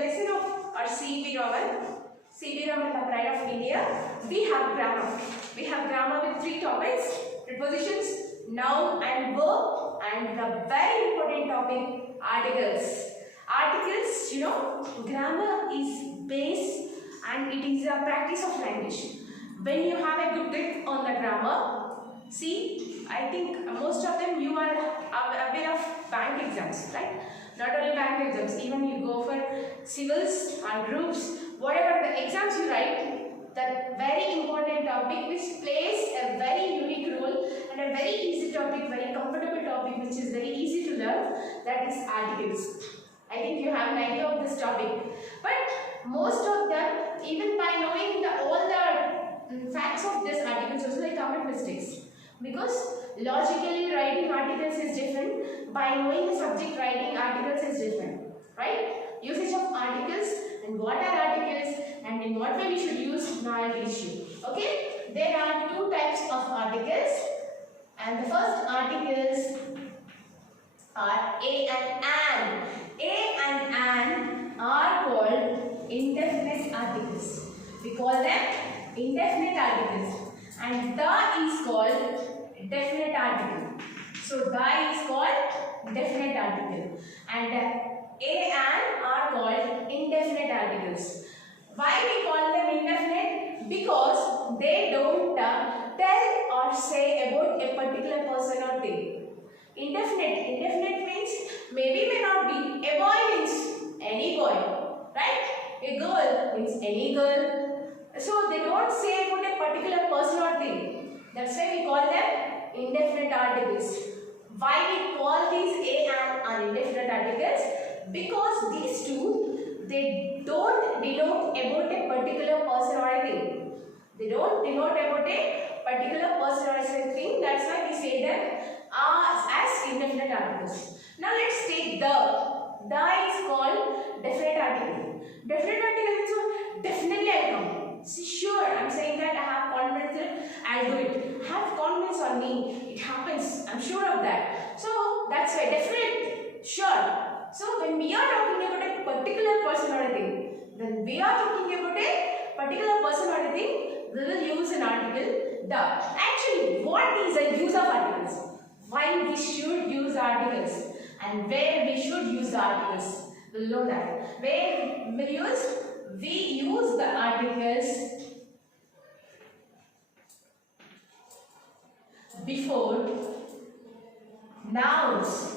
lesson of our C.V. Raman. C.V. Raman, the pride of India. We have grammar. We have grammar with three topics: prepositions, noun and verb, and the very important topic, articles. Articles, you know, grammar is base and it is a practice of language. When you have a good grip on the grammar, see, I think most of them you are aware of bank exams, right? Not only bank exams, even you go for civils or groups, whatever the exams you write, that very important topic which plays a very unique role and a very easy topic, very comfortable topic which is very easy to learn, that is articles. I think you have an idea of this topic. But most of them, even by knowing all the facts of this articles also, they commit mistakes. Because logically writing articles is different, by knowing the subject writing articles is different, right? Usage of articles and what are articles and in what way we should use, now I'll teach you. Okay? There are two types of articles, and the first articles are a and an. A and an are called indefinite articles. We call them indefinite articles, and the is called definite article. So the is called definite article, and a and are called indefinite articles. Why we call them indefinite? Because they don't tell or say about a particular person or thing. Indefinite means maybe, may not be. A boy means any boy, right? A girl means any girl. So they don't say about a particular person or thing. That's why we call them indefinite articles. Why we call these a and are indefinite articles? Because these two, they don't denote about a particular person or a thing. They don't denote about a particular person or a thing. That's why we say them as indefinite articles. Now let's take the. The is called definite article. Definite article means what? Definitely I'll come. See, sure, I'm saying that I have confidence that I'll do it. Have confidence on me. It happens. I'm sure of that. So that's why definite, sure. So when we are talking about a particular person or a thing, when we are talking about a particular person or a thing, we will use an article, the. Actually, what is the use of articles? Why we should use articles and where we should use the articles? We'll know that. Where we use the articles before nouns.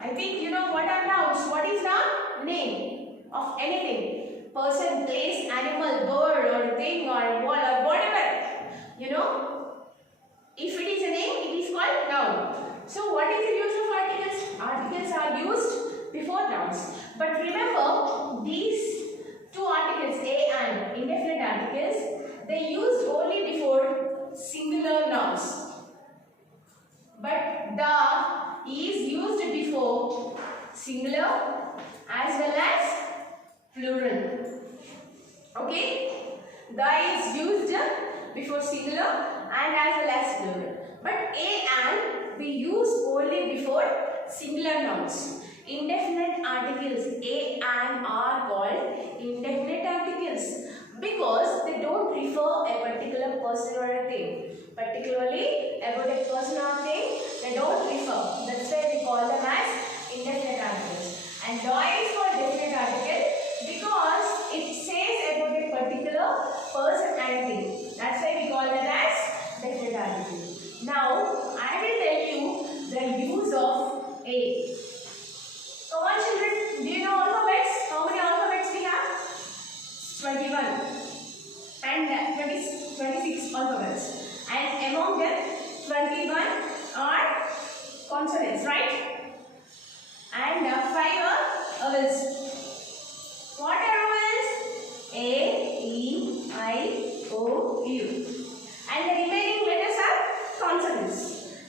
I think you know what are nouns. What is noun? Name of anything. Person, place, animal, bird or thing or wall or whatever. You know. If it is a name, it is called noun. So what is the use of articles? Articles are used before nouns. But remember, these two articles, a and indefinite articles, they used only before singular nouns. But the is used before singular as well as plural. Okay? The is used before singular and as well as plural. But a and we use only before singular nouns. Indefinite articles a and are called indefinite articles because they don't refer a particular person or a thing. Particularly about a person or thing, they don't refer. That's why we call them as indefinite articles. And the is called definite article because it says about a particular person and thing. That's why we call them as definite article. Now, I will tell you the use of a. Come on children, do you know alphabets? How many alphabets we have? 21 and 26 alphabets. And among them, 21 are consonants, right? And 5 are vowels. What are vowels? A, E, I, O, U. And the remaining letters are consonants.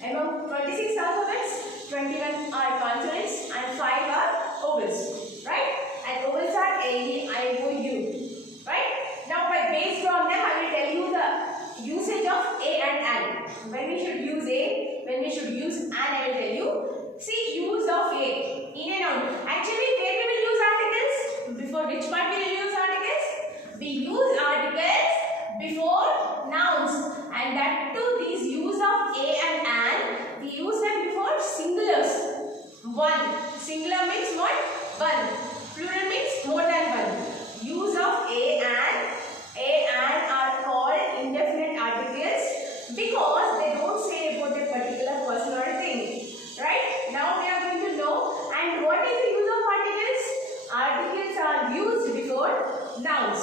Among 26 alphabets, 21 are consonants and 5 are vowels, right? And vowels are A, E, I, O, U, right? Now, based on them, I will tell you the usage of a and an. When we should use a, when we should use an, I will tell you. See, use of a in a noun. Actually, where we will use articles? we use articles before nouns, and that too these use of a and an, we use them before singulars. One. Singular means what? One. Plural means more than one. Use of a and are called indefinite articles because they don't say about a particular person or thing. Right? Now we are going to know. And what is the use of articles? Articles are used before nouns.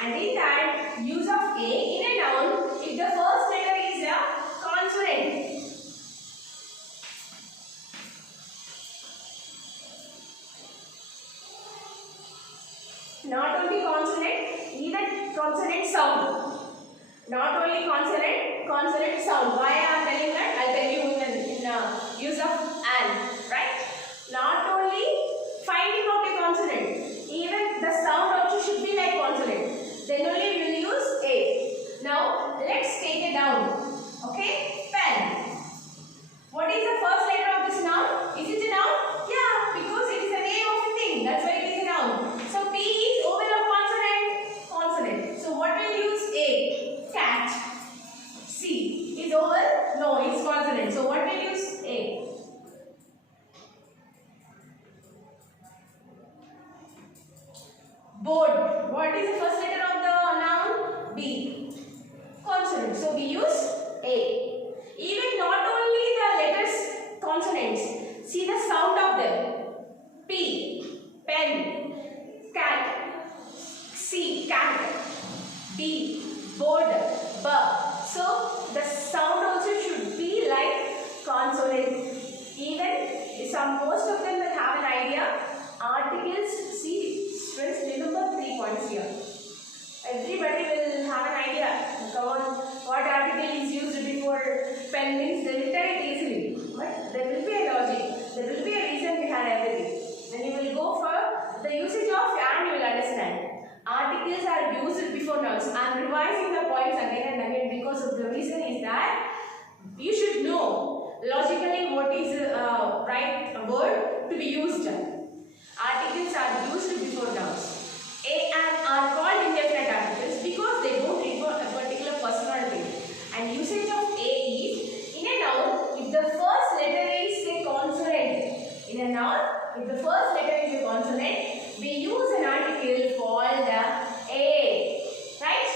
And in that, use of a in a noun, if the first letter is a consonant. Not only consonant, even consonant sound. Not only consonant, consonant sound. Why I am telling that? I will tell you in use of an. Right? Not only finding out a consonant, even the sound also should be like consonant. Then only we will use a. Now let's take it down. Okay? Pen. What is the first letter of this noun? Is it a noun? Yeah, because it is the name of a thing. That's why it is a noun. So P is vowel or consonant? Consonant. So what will use a? Cat. C is vowel? No, it's consonant. So what will use a? Board. What is the first letter of the noun? B. Consonant. So we use a. Even not only the letters consonants, see the sound of them. P, pen, cat, C, cat, B, board, B. So the sound also should be like consonant. Even most of them will have an idea. Articles, see, friends, remember 3 points here. Everybody will have an idea. Come on, what article is used before pen means they will tell it easily. But there will be a logic. There will be a reason behind everything. When you will go for the usage of and you will understand. Articles are used before nouns. I am revising the points again and again because of the reason is that you should know logically what is right word to be used. Articles are used before nouns. A and are called indefinite articles because they don't refer a particular personality. And usage of a is in a noun if the first letter is a consonant. In a noun, if the first letter is a consonant, we use an article called a. Right?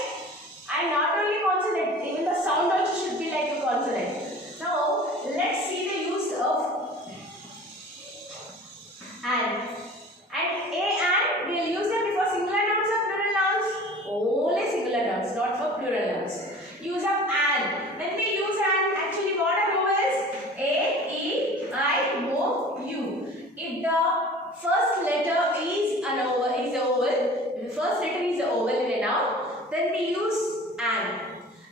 And not only consonant, even the sound also should be like a consonant. Now, let's see the use of and. And a and we will use them before singular nouns or plural nouns. Only singular nouns, not for plural nouns. Use of and. When we use and, actually what are vowels? A, E, I, O, U. If the first letter is a vowel, if the first letter is a vowel in a noun, then we use and.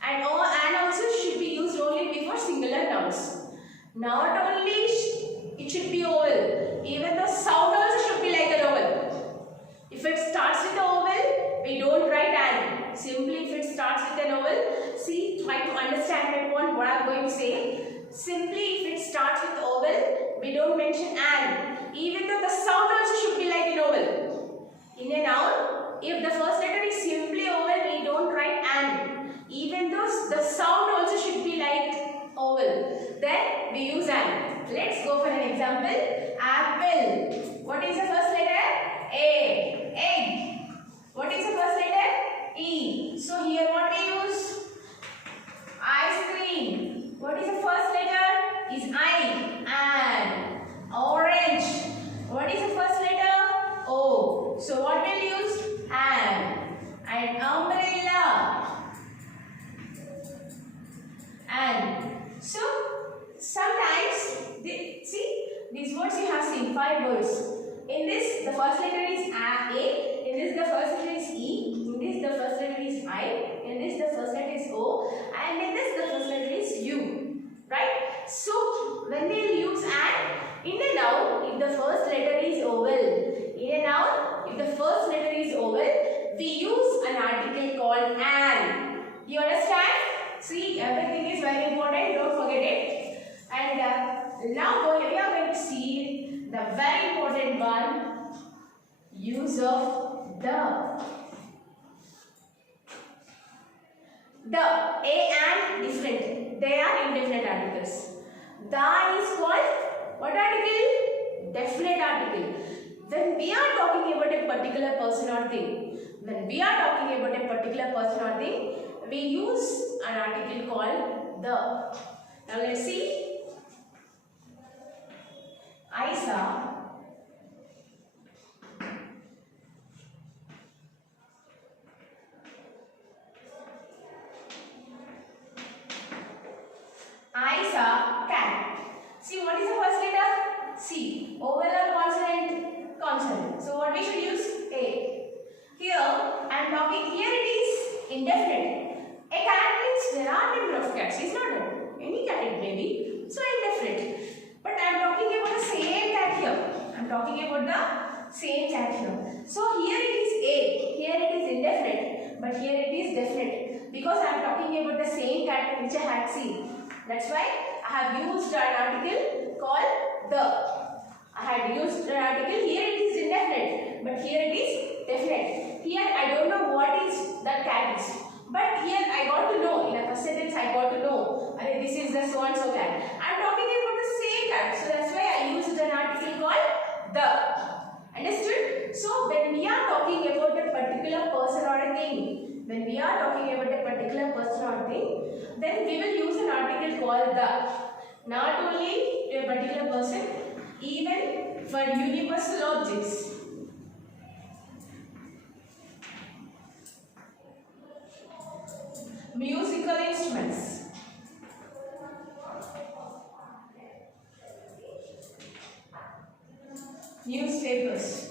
And also should be used only before singular nouns. Not only it should be vowel, even the sound also should be like a vowel. If it starts with a vowel, we don't write and. Simply if it starts with a vowel, see, try to understand my point, what I am going to say. Simply if it starts with a vowel, we don't mention and. Even though the sound also should be like a vowel. In a noun, if the first letter is simply a vowel, we don't write and. Even though the sound also should be like a vowel, then we use and. Let's go for an example. Apple. What is the first letter? A. Egg. What is the first letter? E. So here what we use? Ice cream. What is the first letter? Is I. And. Orange. What is the first letter? O. So what will use? And umbrella. And. So sometimes, see, these words you have seen, 5 words. In this, the first letter is A. In this, the first letter is E. In this, the first letter is I. In this, the first letter is O. And in this, the first letter is U. Right? So, when we will use and, in a noun, if the first letter is vowel. In a noun, if the first letter is vowel, we use an article called an. You understand? See, everything is very important. Don't forget it. And now we are going to see the very important one, use of the. they are indefinite articles. The is called what article? Definite article. When we are talking about a particular person or thing, we use an article called the. Now let's see. Aisa can. See, what is the first letter? C. Vowel or consonant? Consonant. So what we should use? A. Here I am talking. Here it is indefinite. A cat means there are number of cats. It's not any cat it may be. So indefinite. But I am talking about the same cat here. So here it is A. Here it is indefinite. But here it is definite. Because I am talking about the same cat which I had seen. That's why I have used an article called the. I had used an article. Here it is indefinite. But here it is definite. Here I don't know what is that cat is. But here I got to know. In a first sentence I got to know. This is the so and so cat. I am talking about the same cat. So that's why I used an article called the. Understood? So when we are talking about a particular person or a thing, then we will use an article called the. Not only to a particular person, even for universal objects. Musical instruments. Newspapers.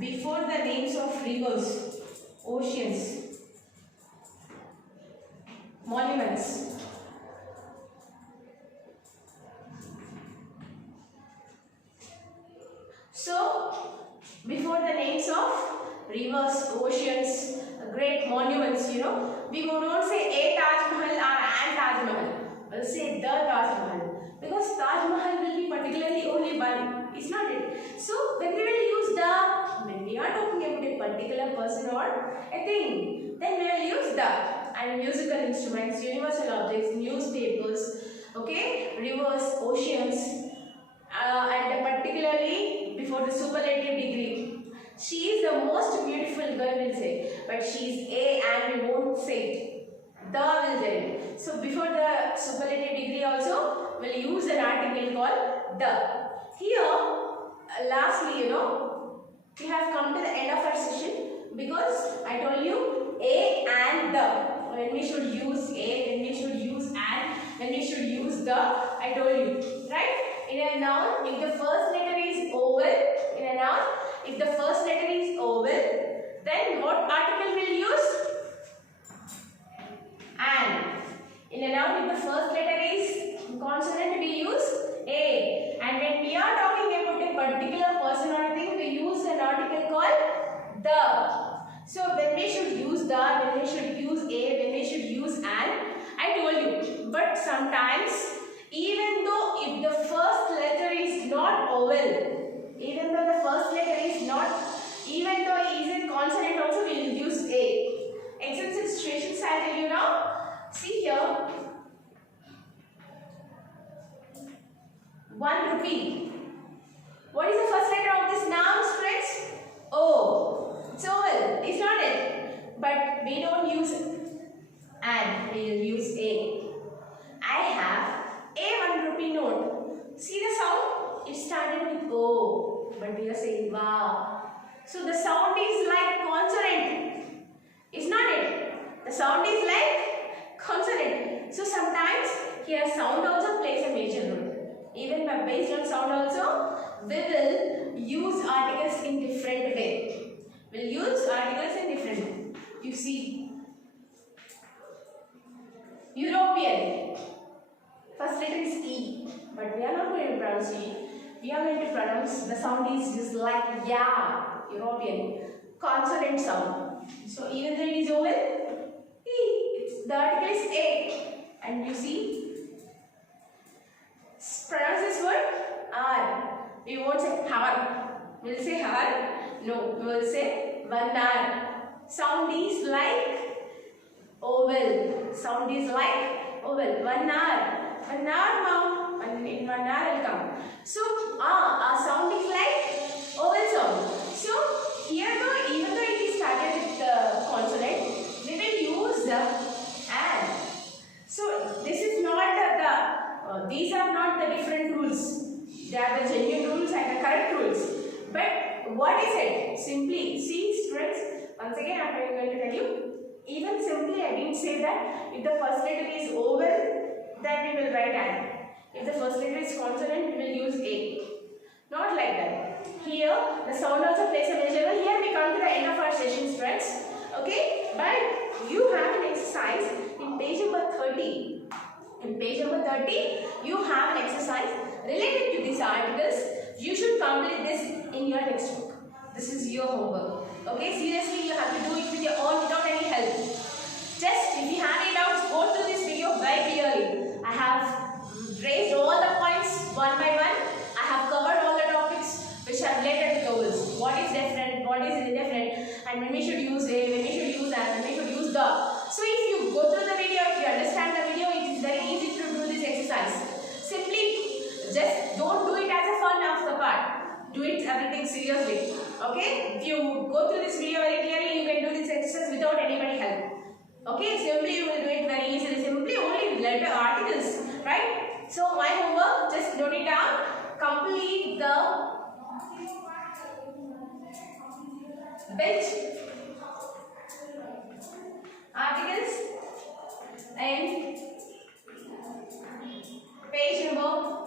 Before the names of rivers, oceans, monuments. So, before the names of rivers, oceans, great monuments, we won't say a Taj Mahal or an Taj Mahal. We'll say the Taj Mahal. Because Taj Mahal will be particularly only one. It's not it. So, when we will use when we are talking about a particular person or a thing, then we will use the. And musical instruments, universal objects, newspapers, okay, rivers, oceans, and particularly before the superlative degree. She is the most beautiful girl, we'll say, but she is a and we won't say it. The will say. So before the superlative degree also, we'll use an article called the. Here, lastly, we have come to the end of our session because I told you a and the. When we should use a, when we should use and, when we should use the, I told you, right? In a noun, if the first letter is vowel, in a noun, if the first letter is vowel, then what article will use? And. In a noun, if the first letter is consonant, we use a. And when we are talking about a particular person or thing, we use an article called the. So when we should use the, when we should use a, when we should use an, I told you. But sometimes, even though if the first letter is not vowel, even though the first letter is not, even though it is a consonant also, we will use a. Examples and situations I tell you now. See here. 1 rupee. What is the first letter of this noun, friends? O. It's vowel. It's not it. But we don't use and. We will use a. I have a 1 rupee note. See the sound? It started with O. But we are saying wow. So the sound is like consonant. It's not it. The sound is like consonant. So sometimes here sound also plays a major role. Even based on sound also, we will use articles in different way. We'll use articles in different way. You see, European. First letter is E, but we are not going to pronounce E. We are going to pronounce, the sound is just like yeah, European. Consonant sound. So even though it is vowel, E, the article is A. And you see, pronounce this word R. We won't say har. We'll say har. No, we will say 1 R. Sound is like Oval. Sound is like oval. 1 hour. 1 hour, mom. In 1 hour will come. So, our sound is like oval sound. So, here though, even though it is started with the consonant, we will use the and. So, this is not these are not the different rules. They are the genuine rules and the correct rules. But what is it? Simply, see students, once again I am going to tell you. Even simply I didn't say that if the first letter is oval, then we will write and. If the first letter is consonant, we will use A. Not like that. Here, the sound also plays a major role. Here we come to the end of our session, friends. Okay? But you have an exercise in page number 30. In page number 30, you have an exercise related to these articles. You should complete this in your textbook. This is your homework. Okay? Seriously, you have to do it with your own without any help. Just if you have any doubts, go through this video very clearly. I have raised all the points one by one. I have covered all the topics which are related to vowels. What is definite, what is indefinite, and when we should use a, when we should use and, when we should use the. So if you go through the video, if you understand the video, it is very easy to do this exercise. Simply, just don't do it as a fun of the part. Do it everything seriously. Okay? If you go through this video very clearly, you can do this exercise without anybody help. Okay? Simply you will do it very easily. Simply only letter articles. Right? So my homework, just note it down. Complete the bit articles and page number